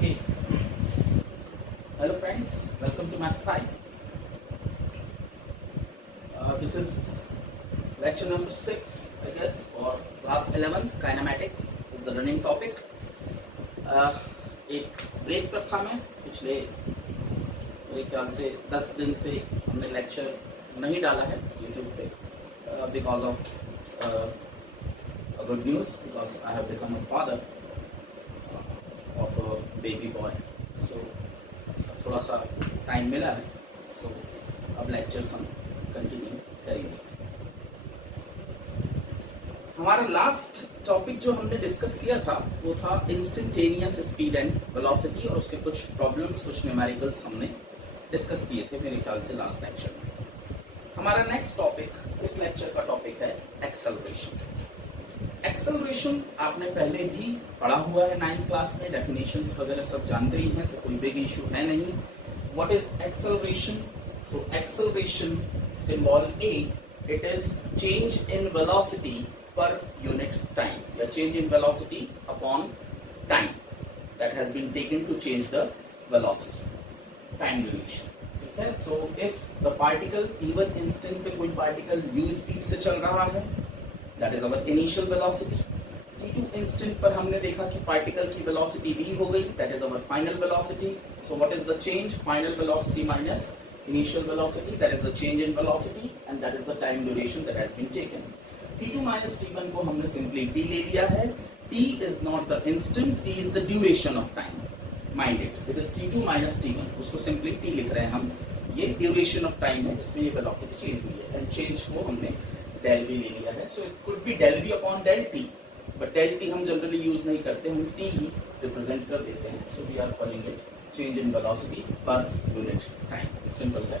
Okay. Hello friends, welcome to Math 5. This is lecture number 6, I guess, for class 11th. Kinematics is the running topic. एक break पर था मैं पिछले मेरे ख्याल से 10 दिन से हमने लेक्चर नहीं डाला है YouTube पे because of a good news, because I have become a father of a baby boy. So थोड़ा सा टाइम मिला है, so अब लेक्चर्स हम कंटिन्यू करेंगे. हमारा लास्ट टॉपिक जो हमने डिस्कस किया था वो था इंस्टेंटेनियस स्पीड एंड वेलोसिटी, और उसके कुछ प्रॉब्लम्स, कुछ न्यूमेरिकल्स हमने डिस्कस किए थे मेरे ख्याल से लास्ट लेक्चर में. हमारा नेक्स्ट टॉपिक इस लेक्चर का टॉपिक है एक्सेलरेशन. एक्सेलरेशन आपने पहले भी पढ़ा हुआ है 9th क्लास में, डेफिनेशंस वगैरह सब जानते ही हैं, तो कोई बिग इशू है नहीं. What is acceleration? So acceleration symbol A, it is change in velocity per unit time, या change in velocity upon time that has been taken to change the velocity, time duration. ठीक है. So if the particle t1 instant पे कोई particle u speed से चल रहा है, that is our initial velocity. t2 instant पर हमने देखा कि पार्टिकल की velocity v हो गई, that is our final velocity. So what is the change? Final velocity minus initial velocity, that is the change in velocity, and that is the time duration that has been taken. t2 minus t1 को हमने simply t ले लिया है. t is not the instant, t is the duration of time. Mind it, it is t2 minus t1, उसको simply t लिख रहे हैं हम. ये duration of time है जिसमें ये velocity change हुई है, and change को हमने del v ले लिया है. So it could be del v upon del t, but del t हम जनरली यूज नहीं करते, हम t ही रिप्रेजेंट कर देते हैं. So we are calling it change in velocity per unit time. Simple है.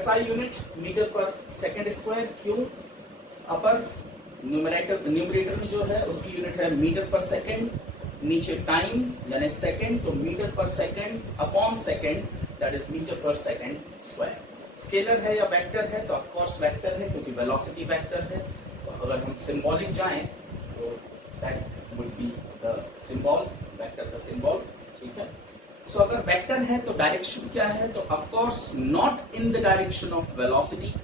SI unit metre per second square. क्यों? अपर न्यूमरेटर में जो है उसकी यूनिट है मीटर पर सेकंड, नीचे टाइम यानी सेकंड, तो metre per second upon second, that is metre per second square. Scalar है या वेक्टर है? तो ऑफ कोर्स वेक्टर है, क्योंकि वेलोसिटी वेक्टर है. तो अगर हम सिंबॉलिक जाएं तो that would be the symbol, vector का सिंबल. ठीक है. सो अगर वेक्टर है तो डायरेक्शन क्या है? तो of course not in the direction of velocity,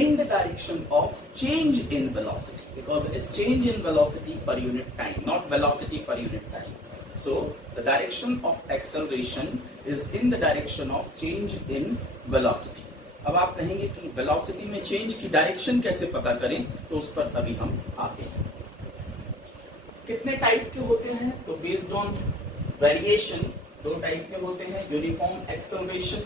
in the direction of change in velocity, because it is change in velocity per unit time, not velocity per unit time. So the direction of acceleration is in the direction of change in velocity. अब आप कहेंगे कि velocity में change की direction कैसे पता करें, तो उस पर अभी हम आते हैं. कितने टाइप के होते हैं? तो based on variation दो टाइप के होते हैं. यूनिफॉर्म एक्सेलरेशन,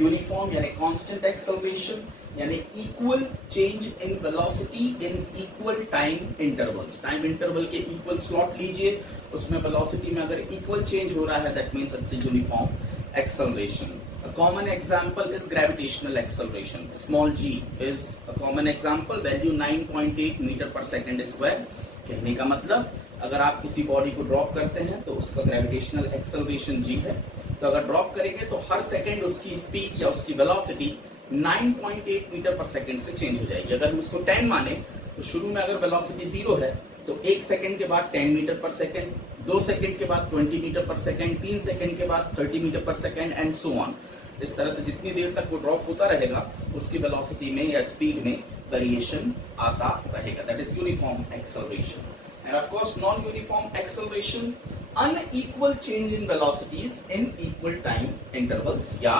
यूनिफॉर्म यानी कांस्टेंट एक्सेलरेशन, यानी equal change in velocity in equal time intervals. Time interval के इक्वल स्लॉट लीजिए, उसमें वेलोसिटी में अगर इक्वल चेंज हो रहा है, that means it's uniform acceleration. A common example is gravitational acceleration. Small g is a common example. Value 9.8 metre per second square. कहने का मतलब अगर आप किसी बॉडी को ड्रॉप करते हैं तो उसका ग्रेविटेशनल एक्सेलरेशन g है. तो अगर ड्रॉप करेंगे तो हर सेकंड उसकी स्पीड या उसकी वेलोसिटी 9.8 मीटर पर सेकंड से चेंज हो जाएगी. अगर हम इसको 10 माने तो शुरू में अगर वेलोसिटी 0 है तो 1 सेकंड के बाद 10 मीटर पर सेकंड, 2 सेकंड के बाद 20 मीटर पर सेकंड, 3 सेकंड के बाद 30 metre per second and so on. इस तरह से जितनी देर तक वो ड्रॉप होता रहेगा उसकी वेलोसिटी में या स्पीड में वेरिएशन आता रहेगा. That is uniform acceleration. End of course non uniform acceleration, unequal change in velocities in equal time intervals, या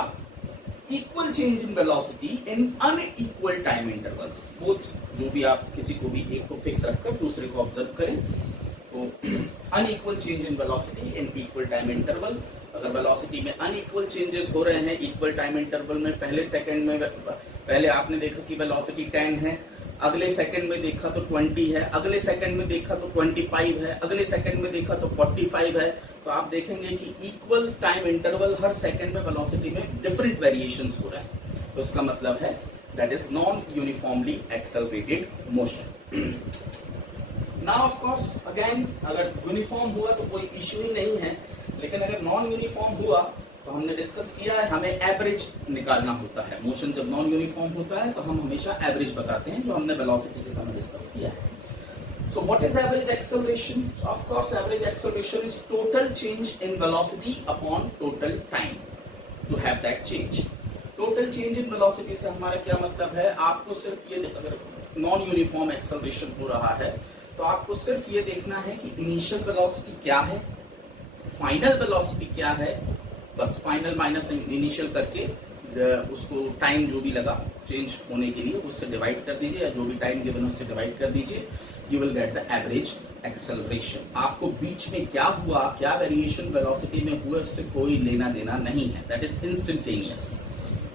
equal change in velocity in unequal time intervals. both, जो भी आप किसी को भी एक को फिक्स रखकर दूसरे को ऑब्जर्व करें, तो unequal change in velocity in equal time interval. अगर वेलोसिटी में अनइक्वल चेंजेस हो रहे हैं इक्वल टाइम इंटरवल में, पहले सेकंड में पहले आपने देखा कि वेलोसिटी 10 है, अगले सेकंड में देखा तो 20 है, अगले सेकंड में देखा तो 25 है, अगले सेकंड में देखा तो 45 है, तो आप देखेंगे कि इक्वल टाइम इंटरवल हर सेकंड में वेलोसिटी में डिफरेंट वेरिएशंस हो रहे हैं. तो इसका मतलब है that is non uniformly accelerated motion. Now of course again अगर यूनिफॉर्म हुआ तो कोई इश्यू ही नहीं है, लेकिन अगर नॉन यूनिफॉर्म हुआ तो हमने डिस्कस किया है हमें एवरेज निकालना होता है. मोशन जब नॉन यूनिफॉर्म होता है तो हम हमेशा एवरेज बताते हैं, जो हमने वेलोसिटी के समय डिस्कस किया है. So what is average acceleration? So of course average acceleration is total change in velocity upon total time to have that change. Total change in velocity से हमारा क्या मतलब है, आपको सिर्फ ये अगर नॉन यूनिफॉर्म एक्सेलरेशन हो रहा है तो आपको सिर्फ ये देखना है कि इनिशियल वेलोसिटी क्या है, फाइनल वेलोसिटी क्या है, बस फाइनल माइनस इनिशियल करके उसको टाइम जो भी लगा चेंज होने के लिए उससे डिवाइड कर दीजिए, या जो भी टाइम गिवन उससे डिवाइड कर दीजिए, you will get the average acceleration. आपको बीच में क्या हुआ, क्या वेरिएशन वेलोसिटी में हुआ, उससे कोई लेना देना नहीं है, that is instantaneous.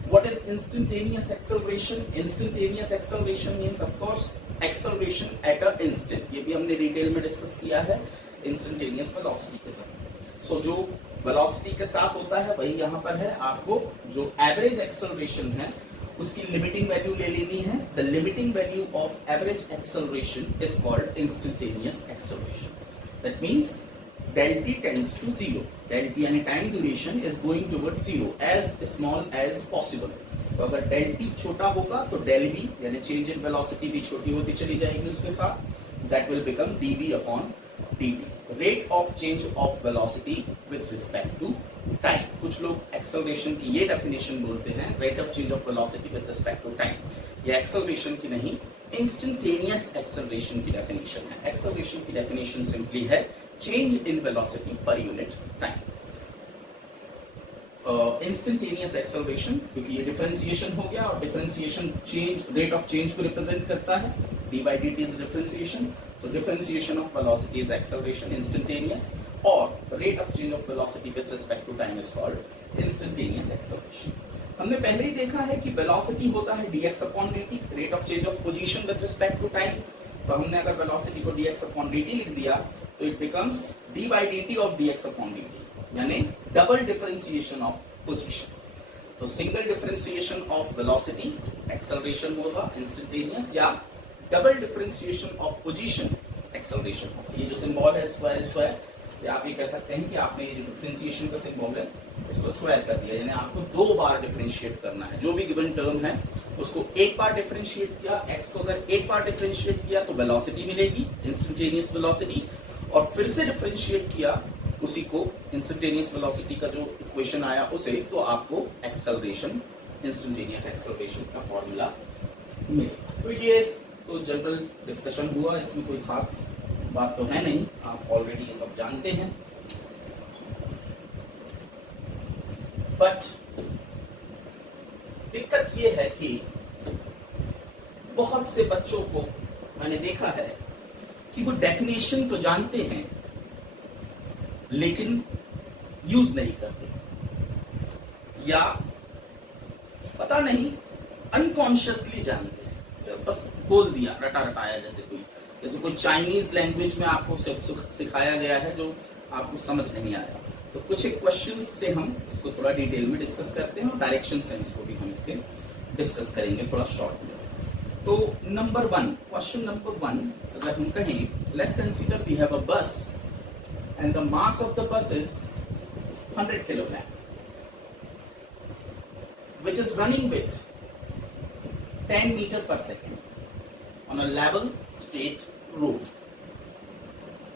What is instantaneous acceleration? Instantaneous acceleration means of course acceleration at a instant, ये भी हमने डिटेल में डिस्कस किया है इंस्टेंटेनियस वेलोसिटी के साथ। सो जो वेलोसिटी के साथ होता है वही यहाँ पर है, आपको जो एवरेज एक्सेलरेशन है उसकी लिमिटिंग वैल्यू ले लेनी है। The limiting value of average acceleration is called instantaneous acceleration. That means del t tends to 0, del t यानी time duration is going toward 0 as small as possible. तो अगर del t छोटा होगा तो del v यानी change in velocity भी छोटी होती चली जाएगी उसके साथ, that will become dv upon dt, rate of change of velocity with respect to time. कुछ लोग एक्सेलरेशन की ये डेफिनेशन बोलते हैं, rate of change of velocity with respect to time. ये एक्सेलरेशन की नहीं, इंस्टेंटेनियस एक्सेलरेशन की डेफिनेशन है। एक्सेलरेशन की डेफिनेशन सिंपली है change in velocity per unit time. Instantaneous acceleration, क्योंकि ये डिफरेंशिएशन हो गया और differentiation change rate of change को रिप्रेजेंट करता है, d by dt is differentiation, so differentiation of velocity is acceleration, instantaneous, और rate of change of velocity with respect to time is called instantaneous acceleration। हमने पहले ही देखा है कि velocity होता है dx upon dt, rate of change of position with respect to time। तो हमने अगर velocity को dx upon dt लिख दिया तो it becomes d by dt of dx upon dt, यानी डबल डिफरेंशिएशन ऑफ पोजीशन। तो single differentiation of velocity acceleration होगा इंस्टेंटेनियस, या double differentiation of position acceleration होगा। ये जो सिंबल है स्क्वायर स्क्वायर, या आप ये कह सकते हैं कि आपने ये जो डिफरेंशिएशन का सिंबल है इसको स्क्वायर कर दिया, यानी आपको दो बार डिफरेंशिएट करना है। जो भी गिवन टर्म है उसको एक बार डिफरेंशिएट किया, x को अगर एक बार डिफरेंशिएट किया तो वेलोसिटी मिलेगी इंस्टेंटेनियस वेलोसिटी, और फिर से डिफरेंशिएट किया उसी को इंस्टेंटेनियस वेलोसिटी का जो इक्वेशन आया उसे, तो आपको एक्सेलरेशन इंस्टेंटेनियस एक्सेलरेशन का फॉर्मूला मिलेगा। तो ये तो जनरल डिस्कशन हुआ, इसमें कोई खास बात तो है नहीं, आप ऑलरेडी ये सब जानते हैं। बट दिक्कत ये है कि बहुत से बच्चों को मैंने देखा है कि वो डेफिनेशन तो जानते हैं लेकिन यूज नहीं करते, या पता नहीं अनकॉन्शियसली जानते हैं, बस बोल दिया रटा रटाया, जैसे कोई चाइनीज लैंग्वेज में आपको सिखाया गया है जो आपको समझ नहीं आया। तो कुछ एक क्वेश्चंस से हम इसको थोड़ा डिटेल में डिस्कस करते हैं और डायरेक्शन सेंस को भी हम इसके डिस्कस करेंगे थोड़ा शॉर्ट में। तो number one, question number one अगर हम कहें, let's consider we have a bus and the mass of the bus is 100 kilogram, which is running with 10 meter per second on a level straight road.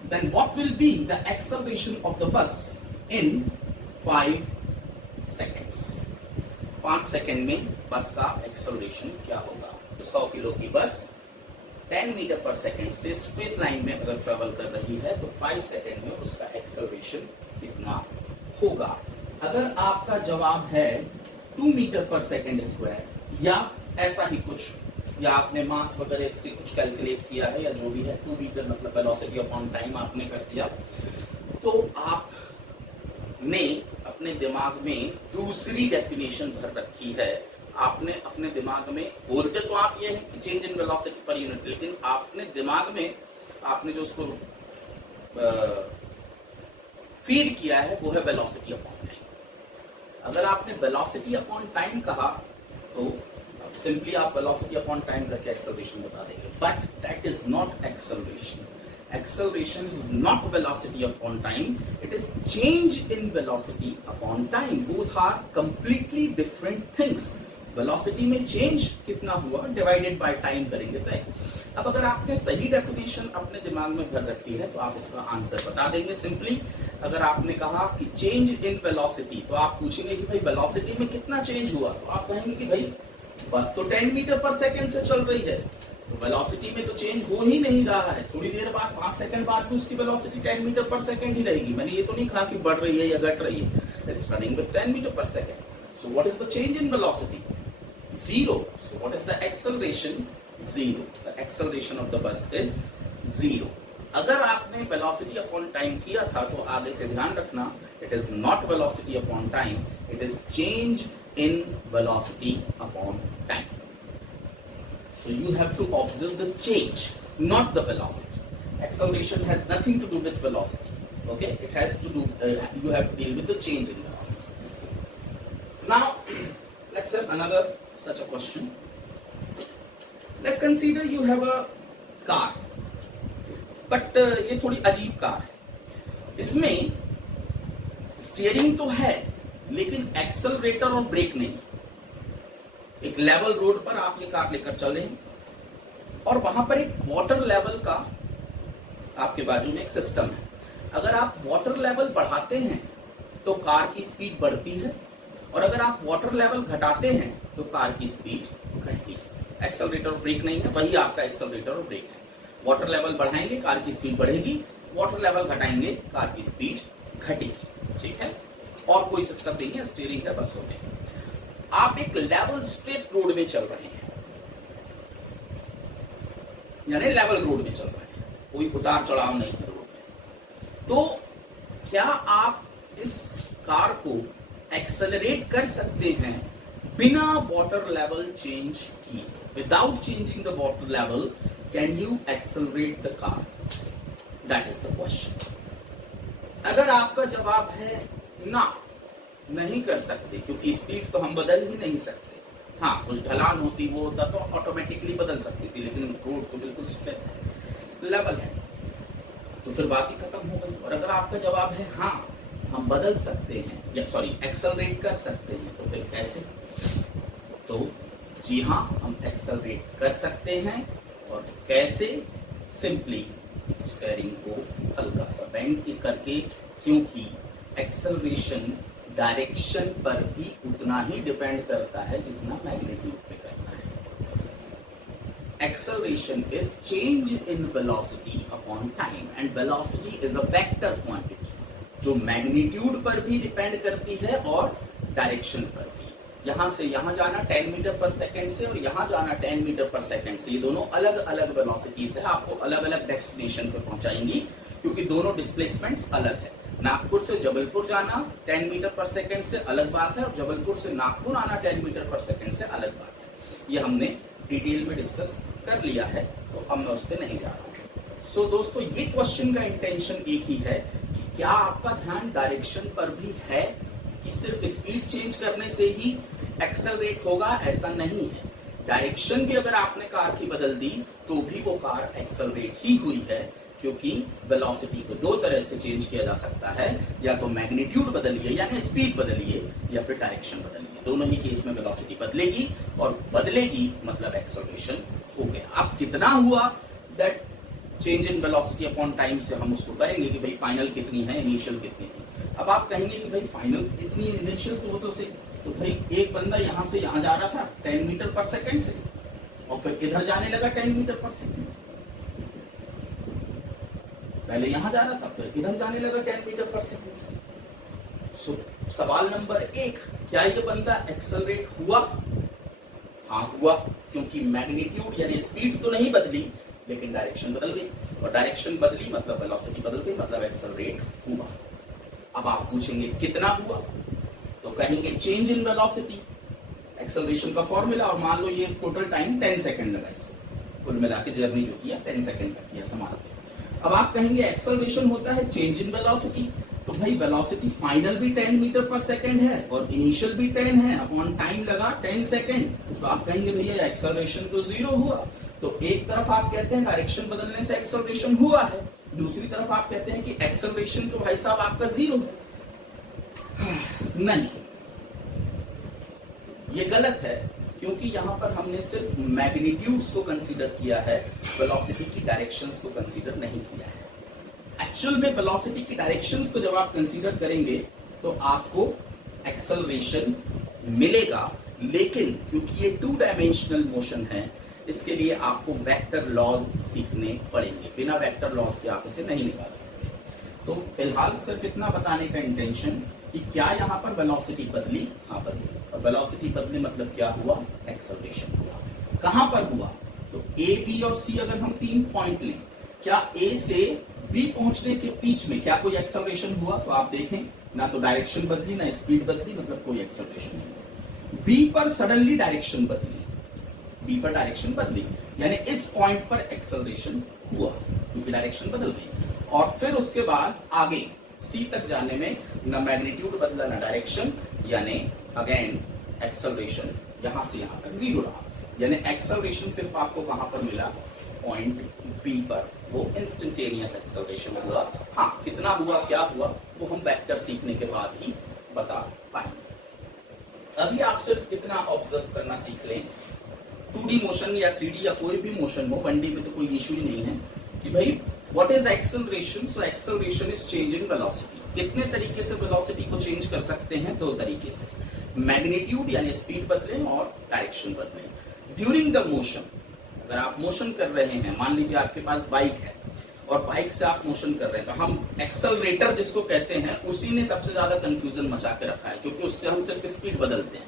Then what will be the acceleration of the bus in 5 seconds? 5 second में बस का acceleration क्या होगा? 100 kilo की बस 10 metre पर second से straight line में अगर ट्रेवल कर रही है तो 5 सेकेंड में उसका एक्सेलरेशन कितना होगा? अगर आपका जवाब है 2 मीटर पर सेकेंड स्क्वायर या ऐसा ही कुछ, या आपने मास वगैरह से कुछ कैलकुलेट किया है, या जो भी है 2 मीटर मतलब वेलोसिटी अपॉन टाइम आपने कर दिया, तो आपने अपने दिमाग में दूसरी डेफिनेशन भर रखी है। आपने अपने दिमाग में, बोलते तो आप ये है कि change in velocity per unit, लेकिन आपने दिमाग में आपने जो उसको फीड किया है वो है वेलोसिटी अपॉन टाइम। अगर आपने वेलोसिटी अपॉन टाइम कहा तो सिंपली आप वेलोसिटी अपॉन टाइम करके एक्सेलरेशन बता देंगे, but that is not acceleration. Acceleration is not velocity upon time, it is change in velocity upon time. Both are completely different things. Velocity में change कितना हुआ divided by time करेंगे तो ऐसे। अब अगर आपने सही डेफिनेशन अपने दिमाग में भर रखी है तो आप इसका आंसर बता देंगे सिंपली। अगर आपने कहा कि चेंज इन वेलोसिटी तो आप पूछेंगे कि भाई वेलोसिटी में कितना चेंज हुआ, तो आप कहेंगे कि भाई बस तो 10 मीटर पर सेकंड से चल रही है, तो वेलोसिटी में तो चेंज हो ही नहीं रहा है। थोड़ी देर बाद 5 सेकंड बाद भी उसकी वेलोसिटी 10 मीटर पर सेकंड ही रहेगी। मैंने ये तो नहीं कहा कि बढ़ रही है या घट रही है, it's running with 10 metre per second. So what is the change in velocity? Zero. So what is the acceleration? Zero. The acceleration of the bus is zero. अगर आपने velocity upon time किया था तो आगे से ध्यान रखना, it is not velocity upon time, it is change in velocity upon time. So you have to observe the change, not the velocity. Acceleration has nothing to do with velocity. Okay? It has to do, you have to deal with the change in velocity. Now, let's have another such a question. Let's consider you have a car, but ये थोड़ी अजीब car है। इसमें steering तो है लेकिन accelerator और break नहीं। एक लेवल रोड पर आप ये कार लेकर चल रहे हैं और वहां पर एक वाटर लेवल का आपके बाजू में एक सिस्टम है। अगर आप वाटर लेवल बढ़ाते हैं तो कार की स्पीड बढ़ती है, और अगर आप वाटर लेवल घटाते हैं तो कार की स्पीड घटती है। एक्सेलरेटर और ब्रेक नहीं है, वही आपका एक्सेलरेटर और ब्रेक है। वाटर लेवल बढ़ाएंगे कार की स्पीड बढ़ेगी, वाटर लेवल घटाएंगे कार की स्पीड घटेगी। ठीक है, और कोई सिस्टम नहीं है, स्टीयरिंग है बस हो गई। आप एक लेवल स्ट्रेट रोड में चल रहे हैं, यानी लेवल रोड में चल रहे हैं, कोई उतार चढ़ाव नहीं है रोड में। तो क्या आप इस कार को एक्सेलरेट कर सकते हैं बिना वाटर लेवल चेंज किए? Without changing the water level can you accelerate the car? That is the question. अगर आपका जवाब है ना, नहीं कर सकते, क्योंकि स्पीड तो हम बदल ही नहीं सकते। हाँ, कुछ ढलान होती वो होता तो ऑटोमेटिकली बदल सकती थी, लेकिन रोड तो बिल्कुल स्ट्रेट है, लेवल है, तो फिर बात ही खत्म हो गई। और अगर आपका जवाब है हाँ हम बदल सकते हैं, या सॉरी एक्सेलरेट कर सकते हैं, तो फिर कैसे? तो जी हाँ, हम एक्सेलरेट कर सकते हैं। और कैसे? सिंपली स्टीयरिंग को हल्का सा बेंड करके, क्योंकि एक्सेलरेशन डायरेक्शन पर भी उतना ही डिपेंड करता है जितना मैग्नीट्यूड पे करता है। Acceleration is change in velocity upon time, and velocity is a vector quantity जो मैग्नीट्यूड पर भी डिपेंड करती है और डायरेक्शन पर भी। यहां से यहां जाना 10 मीटर पर सेकंड से और यहां जाना 10 मीटर पर सेकंड से, ये दोनों अलग अलग वेलोसिटीज है, आपको अलग अलग डेस्टिनेशन पर पहुंचाएंगी, क्योंकि दोनों डिस्प्लेसमेंट्स अलग है। नागपुर से जबलपुर जाना 10 मीटर पर सेकंड से अलग बात है, और जबलपुर से नागपुर आना 10 मीटर पर सेकंड से अलग बात है। ये हमने डिटेल में डिस्कस कर लिया है, तो अब मैं उस पर नहीं जा रहा हूँ। सो दोस्तों, ये क्वेश्चन का इंटेंशन एक ही है कि क्या आपका ध्यान डायरेक्शन पर भी है कि सिर्फ स्पीड चेंज करने से ही एक्सेलरेट होगा? ऐसा नहीं है। डायरेक्शन भी अगर आपने कार की बदल दी तो भी वो कार एक्सेलरेट ही हुई है, क्योंकि वेलोसिटी को दो तरह से चेंज किया जा सकता है, या तो मैग्नीट्यूड बदलिए यानी स्पीड बदलिए, या फिर डायरेक्शन बदलिए। दोनों ही केस में वेलोसिटी बदलेगी, और बदलेगी मतलब एक्सेलरेशन हो गया। अब कितना हुआ, that change in velocity upon time से हम उसको करेंगे कि भाई फाइनल कितनी है, इनिशियल कितनी थी। अब आप कहेंगे कि भाई फाइनल कितनी है, इनिशियल तो वो तो भाई एक बंदा यहाँ से यहाँ जा रहा था 10 मीटर पर सेकंड से, और फिर इधर जाने लगा 10 मीटर पर सेकंड से। पहले यहां जा रहा था, फिर इधर जाने लगा 10 मीटर पर सेकंड से। सो सवाल नंबर 1, क्या ये बंदा एक्सेलरेट हुआ? हाँ हुआ, क्योंकि मैग्नीट्यूड यानी स्पीड तो नहीं बदली, लेकिन डायरेक्शन बदल गई, और डायरेक्शन बदली मतलब वेलोसिटी बदल गई, मतलब एक्सेलरेट हुआ। अब आप पूछेंगे कितना हुआ, तो कहेंगे चेंज इन वेलोसिटी, एक्सेलरेशन का फॉर्मूला, और मान लो ये टोटल टाइम 10 सेकंड लगा इसको, कुल मिला के जर्नी जो किया 10 सेकंड का किया संभाल के। अब आप कहेंगे एक्सेलरेशन होता है चेंज इन वेलोसिटी, तो भाई वेलोसिटी फाइनल भी 10 मीटर पर सेकंड है और इनिशियल भी 10 है, अपॉन टाइम लगा 10 सेकंड, तो आप कहेंगे भैया एक्सेलरेशन तो 0 हुआ। तो एक तरफ आप कहते हैं डायरेक्शन बदलने से एक्सेलरेशन हुआ है, दूसरी तरफ आप कहते हैं कि एक्सेलरेशन तो भाई साहब आपका 0 है। नहीं, ये गलत है। क्योंकि यहाँ पर हमने सिर्फ मैग्नीट्यूड्स को कंसीडर किया है, वेलोसिटी की डायरेक्शंस को कंसीडर नहीं किया है। एक्चुअल में वेलोसिटी की डायरेक्शंस को जब आप कंसीडर करेंगे तो आपको एक्सेलरेशन मिलेगा, लेकिन क्योंकि ये 2 डायमेंशनल मोशन है, इसके लिए आपको वेक्टर लॉज सीखने पड़ेंगे। बिना वेक्टर लॉज के आप इसे नहीं निकाल सकते। तो फिलहाल सिर्फ इतना बताने का इंटेंशन कि क्या यहाँ पर वेलोसिटी बदली? हाँ बदली। और वेलोसिटी बदली मतलब क्या हुआ? एक्सेलरेशन हुआ। कहां पर हुआ? तो ए, बी और सी अगर हम 3 पॉइंट लें, क्या ए से बी पहुंचने के बीच में क्या कोई एक्सेलरेशन हुआ? तो आप देखें, ना तो डायरेक्शन बदली ना स्पीड बदली, मतलब कोई एक्सेलरेशन नहीं हुआ। बी पर सडनली डायरेक्शन बदली, बी पर डायरेक्शन बदली, यानी इस पॉइंट पर एक्सेलरेशन हुआ क्योंकि डायरेक्शन बदल गई। और फिर उसके बाद आगे सी तक जाने में न मैग्नीट्यूड बदला ना डायरेक्शन, यानी अगेन एक्सेलरेशन यहां से यहां तक 0 रहा। यानी एक्सेलरेशन सिर्फ आपको कहां पर मिला? पॉइंट बी पर, वो इंस्टेंटेनियस एक्सेलरेशन हुआ। हाँ, कितना हुआ, क्या हुआ, वो हम वेक्टर सीखने के बाद ही बता पाएंगे। अभी आप सिर्फ इतना ऑब्जर्व करना सीख लें, 2D मोशन या 3D या कोई भी मोशन हो, 1D में तो कोई इश्यू ही नहीं है कि भाई what is acceleration? So acceleration is change in velocity. कितने तरीके से वेलोसिटी को चेंज कर सकते हैं? 2 तरीके से, मैग्नीट्यूड यानी स्पीड बदलें और डायरेक्शन बदलें। ड्यूरिंग द मोशन, अगर आप मोशन कर रहे हैं, मान लीजिए आपके पास बाइक है और बाइक से आप मोशन कर रहे हैं, तो हम एक्सेलरेटर जिसको कहते हैं उसी ने सबसे ज्यादा कंफ्यूजन मचा के रखा है, क्योंकि उससे हम सिर्फ स्पीड बदलते हैं।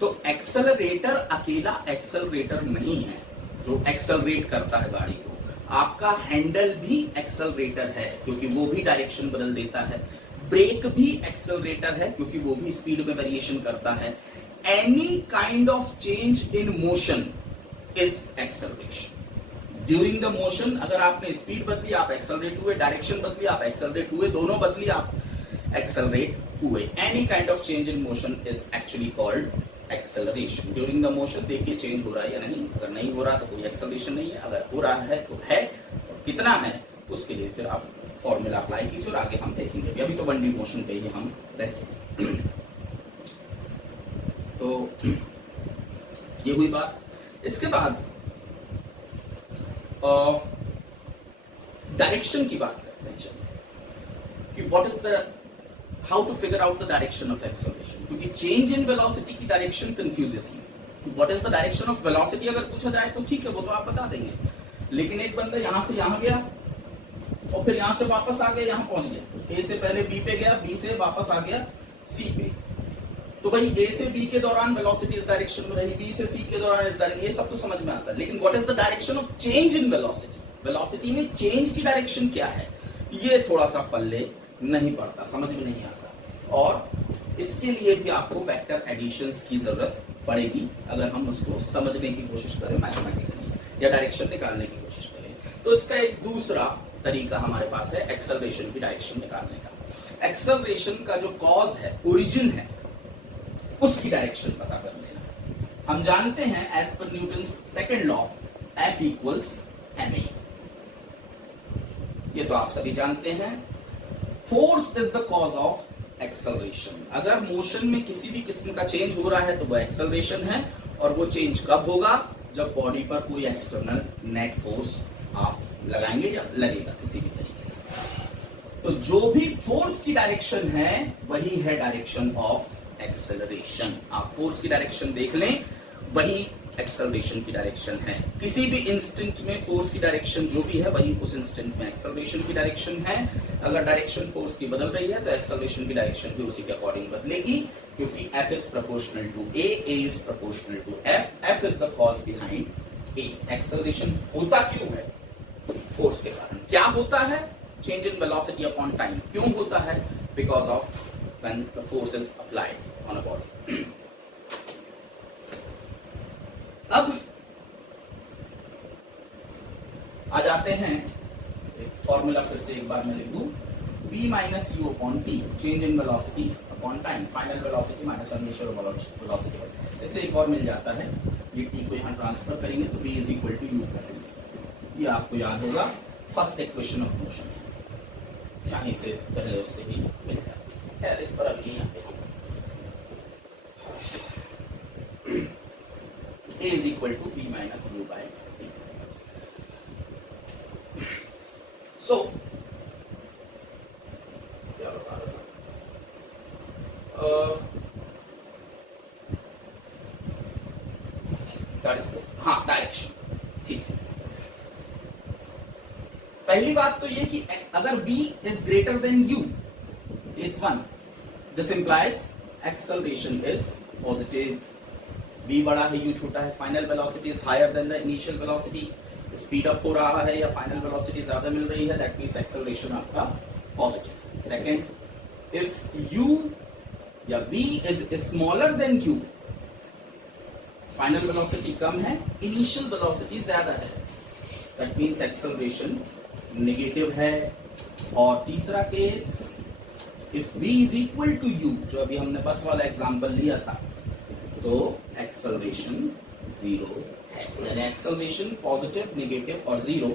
तो एक्सेलरेटर अकेला एक्सेलरेटर नहीं है जो एक्सेलरेट करता है गाड़ी को। आपका हैंडल भी एक्सेलरेटर है क्योंकि वो भी डायरेक्शन बदल देता है। ब्रेक भी एक्सेलरेटर है क्योंकि वो भी स्पीड में वेरिएशन करता है। Any kind of change in motion is acceleration. During the motion अगर आपने स्पीड बदली आप एक्सेलरेट हुए, डायरेक्शन बदली आप एक्सेलरेट हुए, दोनों बदली आप एक्सेलरेट हुए। Any kind of change in motion is actually called acceleration. During the motion देखिए चेंज हो रहा है या नहीं, अगर नहीं हो रहा तो कोई एक्सेलरेशन नहीं है, अगर हो रहा है तो है, और कितना है उसके लिए फिर आप फॉर्मूला अप्लाई कीजिए और आगे हम देखेंगे। अभी तो 1D मोशन पे ही हम रहते हैं। तो ये हुई बात। इसके बाद डायरेक्शन की बात करते हैं। चलिए कि what is the how to figure out the direction of acceleration, क्योंकि चेंज इन वेलोसिटी की direction confuses you. What is the direction of velocity अगर पूछा जाए तो ठीक है, वो तो आप बता देंगे, लेकिन एक बंदा यहां से यहां गया और फिर यहां से वापस आ गया, यहां पहुंच गया, ए से पहले बी पे गया, बी से वापस आ गया सी पे, तो भाई ए से बी के दौरान वेलोसिटी इस डायरेक्शन में रही, बी से सी के दौरान इस डायरेक्शन, ये सब तो समझ में आता है, लेकिन what is the direction of change in velocity? Velocity में चेंज की डायरेक्शन क्या है, ये थोड़ा सा पल्ले नहीं पड़ता, समझ में नहीं आता। और इसके लिए भी आपको वेक्टर एडिशंस की जरूरत पड़ेगी अगर हम उसको समझने की कोशिश करें मैथमेटिकली या डायरेक्शन निकालने की कोशिश करें। तो इसका एक दूसरा तरीका हमारे पास है एक्सेलरेशन की डायरेक्शन निकालने का। एक्सेलरेशन का जो कॉज है, ओरिजिन है, उसकी डायरेक्शन पता कर लेना। हम जानते हैं as per Newton's second law, F equals ma, ये तो आप सभी जानते हैं। Force is the cause of acceleration. अगर मोशन में किसी भी किस्म का चेंज हो रहा है तो वो एक्सेलरेशन है, और वो चेंज कब होगा? जब बॉडी पर कोई एक्सटर्नल नेट फोर्स आप लगाएंगे या लगेगा किसी भी तरीके से। तो जो भी फोर्स की डायरेक्शन है वही है डायरेक्शन ऑफ एक्सेलरेशन। आप फोर्स की डायरेक्शन देख लें, वही एक्सेलरेशन की डायरेक्शन है। किसी भी इंस्टेंट में फोर्स की डायरेक्शन जो भी है वही उस इंस्टेंट में एक्सेलरेशन की डायरेक्शन है। अगर डायरेक्शन फोर्स की बदल रही है तो एक्सेलरेशन की डायरेक्शन भी उसी के अकॉर्डिंग बदलेगी, क्योंकि F is proportional to A is proportional to F is the cause behind A। Acceleration होता क्यों है? फोर्स के कारण। क्या होता है? Change in velocity upon time. क्यों होता है? Because of when the force is applied on a body. अब आ जाते हैं, फॉर्मूला फिर से एक बार मैं लिख दूं, v minus you upon T, change in velocity upon time, final velocity minus initial velocity. इससे एक और मिल जाता है, ये टी को यहाँ ट्रांसफर करेंगे तो v is equal to u plus ये आपको याद होगा फर्स्ट इक्वेशन ऑफ मोशन, यहीं से पहले उससे भी मिल जाता है। इस पर अभी आते हैं। Equal to v minus u by T. So क्या बता रहा था, हाँ डायरेक्शन। ठीक है, पहली बात तो ये कि अगर v is greater than u is 1, this implies acceleration is positive. v बड़ा है, u छोटा है, final velocity is higher than the initial velocity, speed up हो रहा है या फाइनल वेलोसिटी ज्यादा मिल रही है, that means acceleration आपका positive. Second, if u या v is smaller than u, final velocity कम है, इनिशियल वेलोसिटी ज्यादा है, that means acceleration नेगेटिव है। और तीसरा case, if v is equal to u, जो अभी हमने बस वाला एग्जांपल लिया था, तो एक्सेलरेशन जीरो है, यानी एक्सेलरेशन पॉजिटिव, नेगेटिव और जीरो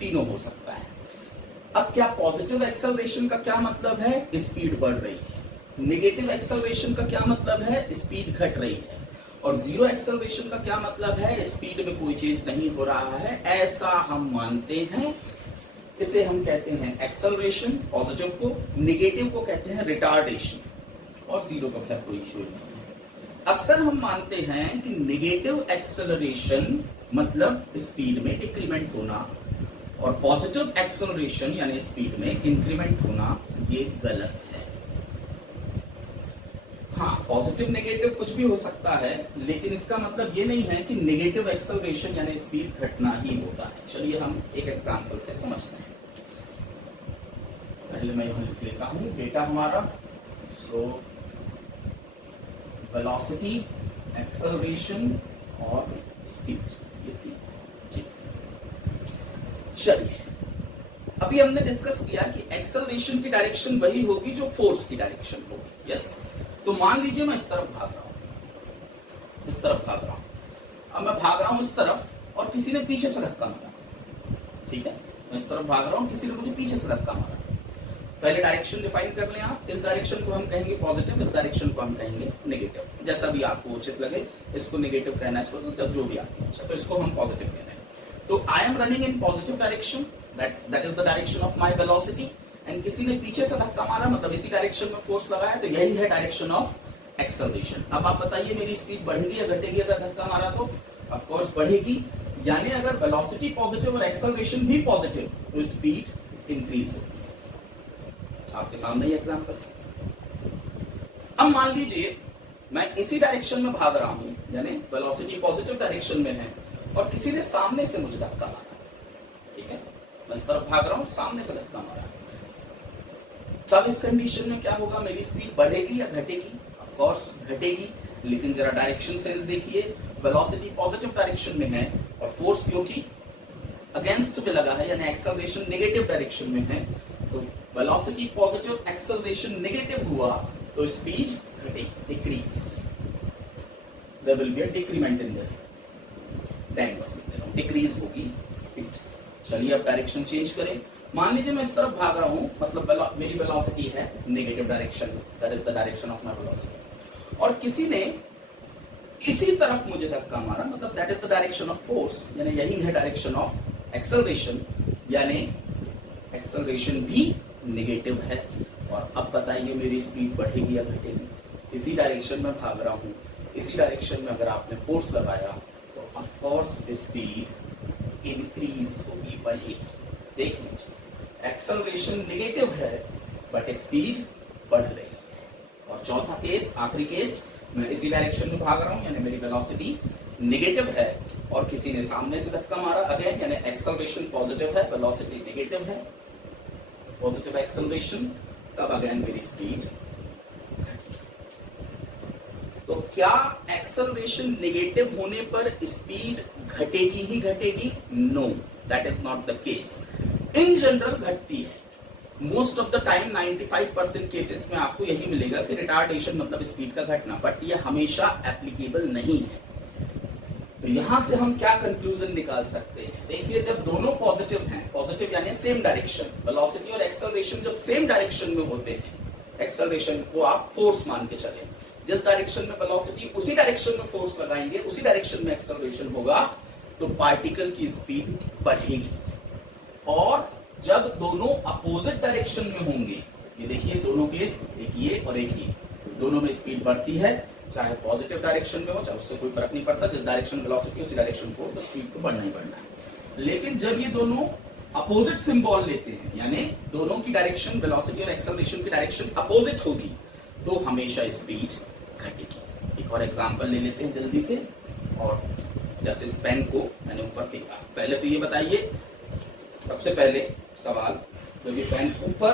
तीनों हो सकता है। अब क्या पॉजिटिव एक्सेलरेशन का क्या मतलब है? स्पीड बढ़ रही है। नेगेटिव एक्सेलरेशन का क्या मतलब है? स्पीड घट रही है। और जीरो एक्सेलरेशन का क्या मतलब है? स्पीड में कोई चेंज नहीं हो रहा है, ऐसा हम मानते हैं। इसे हम कहते हैं एक्सेलरेशन, पॉजिटिव को, नेगेटिव को कहते हैं रिटार्डेशन, और जीरो का खैर कोई इशू नहीं है। अक्सर हम मानते हैं कि नेगेटिव एक्सेलरेशन मतलब स्पीड में डिक्रीमेंट होना, और पॉजिटिव एक्सेलरेशन यानी स्पीड में इंक्रीमेंट होना, ये गलत है। हाँ, पॉजिटिव नेगेटिव कुछ भी हो सकता है, लेकिन इसका मतलब ये नहीं है कि नेगेटिव एक्सेलरेशन यानी स्पीड घटना ही होता है। चलिए हम एक एग्जांपल से समझते हैं। पहले मैं यहां लिख लेता हूं डेटा हमारा। सो वेलोसिटी, एक्सेलरेशन और स्पीड, ये तीन। ठीक, चलिए अभी हमने डिस्कस किया कि एक्सेलरेशन की डायरेक्शन वही होगी जो फोर्स की डायरेक्शन होगी। यस, तो मान लीजिए मैं इस तरफ भाग रहा हूं, इस तरफ भाग रहा हूं। अब मैं भाग रहा हूं इस तरफ और किसी ने पीछे से धक्का मारा। ठीक है, मैं इस तरफ भाग रहा हूं, किसी ने मुझे पीछे से धक्का मारा। पहले डायरेक्शन डिफाइन कर लें आप। इस डायरेक्शन को हम कहेंगे पॉजिटिव, इस डायरेक्शन को हम कहेंगे नेगेटिव, जैसा भी आपको उचित लगे। इसको नेगेटिव कहना, इसको जो भी आपकी इच्छा, तो इसको हम पॉजिटिव कह रहे हैं। तो I am running in positive direction, that is the direction of my velocity, and किसी ने पीछे से धक्का मारा, मतलब इसी डायरेक्शन में फोर्स लगाया, तो यही है डायरेक्शन ऑफ एक्सेलरेशन। अब आप बताइए मेरी स्पीड बढ़ेगी या घटेगी अगर धक्का मारा? तो ऑफ कोर्स बढ़ेगी, यानी अगर वेलोसिटी पॉजिटिव और एक्सेलरेशन भी पॉजिटिव तो स्पीड इंक्रीज होगी। आपके सामने ही एग्जांपल। अब मान लीजिए मैं इसी डायरेक्शन में भाग रहा हूं, यानी वेलोसिटी पॉजिटिव डायरेक्शन में है, और किसी ने सामने से मुझे धक्का मारा। ठीक है, मैं इस तरफ भाग रहा हूं, सामने से धक्का मारा। तब इस कंडीशन में क्या होगा? मेरी स्पीड बढ़ेगी या घटेगी? ऑफ कोर्स घटेगी, लेकिन जरा डायरेक्शन सेंस देखिए। वेलोसिटी पॉजिटिव डायरेक्शन में है और फोर्स क्योंकि अगेंस्ट में लगा है, यानी एक्सेलरेशन नेगेटिव डायरेक्शन में है, तो वेलोसिटी पॉजिटिव, एक्सेलरेशन नेगेटिव हुआ तो स्पीड घटेगी, decrease. There will be a decrement in this, decrease होगी स्पीड। चलिए अब डायरेक्शन चेंज करें। मान लीजिए मैं इस तरफ भाग रहा हूं, मतलब मेरी वेलोसिटी है negative direction, that is the direction of my velocity, और किसी ने इसी तरफ मुझे धक्का मारा, मतलब that is the direction of force, यानी यही है डायरेक्शन ऑफ एक्सेलरेशन, यानी एक्सेलरेशन भी नेगेटिव है। और अब बताइए मेरी स्पीड बढ़ेगी या घटेगी? इसी डायरेक्शन में भाग रहा हूं, इसी डायरेक्शन में अगर आपने फोर्स लगाया तो ऑफ कोर्स स्पीड इंक्रीज होगी, बढ़ेगी। देख लीजिए, एक्सेलरेशन नेगेटिव है बट स्पीड बढ़ रही है। और चौथा केस, आखिरी केस, मैं इसी डायरेक्शन में भाग रहा हूं, यानी मेरी वेलोसिटी नेगेटिव है और किसी ने सामने से धक्का मारा, अगेन यानी एक्सेलरेशन पॉजिटिव है, वेलोसिटी नेगेटिव है, पॉजिटिव एक्सेलरेशन, तब अगेन मेरी स्पीड। तो क्या एक्सेलरेशन नेगेटिव होने पर स्पीड घटेगी ही घटेगी? No, that is not the case. In general घटती है, most of the time 95% cases में आपको यही मिलेगा कि रिटार्डेशन मतलब स्पीड का घटना, बट ये हमेशा एप्लीकेबल नहीं है। तो यहां से हम क्या कंक्लूजन निकाल सकते हैं? देखिए, जब दोनों पॉजिटिव हैं, पॉजिटिव यानी सेम डायरेक्शन, वेलोसिटी और एक्सेलरेशन जब सेम डायरेक्शन में होते हैं, एक्सेलरेशन को आप फोर्स मान के चले, जिस डायरेक्शन में वेलोसिटी, उसी डायरेक्शन में फोर्स लगाएंगे, उसी डायरेक्शन में एक्सेलरेशन होगा, तो पार्टिकल की स्पीड बढ़ेगी। और जब दोनों अपोजिट डायरेक्शन में होंगे, ये देखिए दोनों केस, एक ये और एक ये, दोनों में स्पीड बढ़ती है, चाहे पॉजिटिव डायरेक्शन में हो, चाहे उससे कोई फर्क नहीं पड़ता, जिस डायरेक्शन वेलोसिटी उसी डायरेक्शन फोर्स, तो स्पीड को बढ़ना ही बढ़ना है। लेकिन जब ये दोनों अपोजिट सिंबल लेते हैं, यानी दोनों की डायरेक्शन, वेलोसिटी और एक्सेलरेशन की डायरेक्शन अपोजिट होगी, तो हमेशा स्पीड घटेगी। एक और एग्जांपल ले लेते हैं जल्दी से। और जैसे इस पेन को मैंने ऊपर फेंका, पहले तो ये बताइए, सबसे पहले सवाल, जब ये पेन ऊपर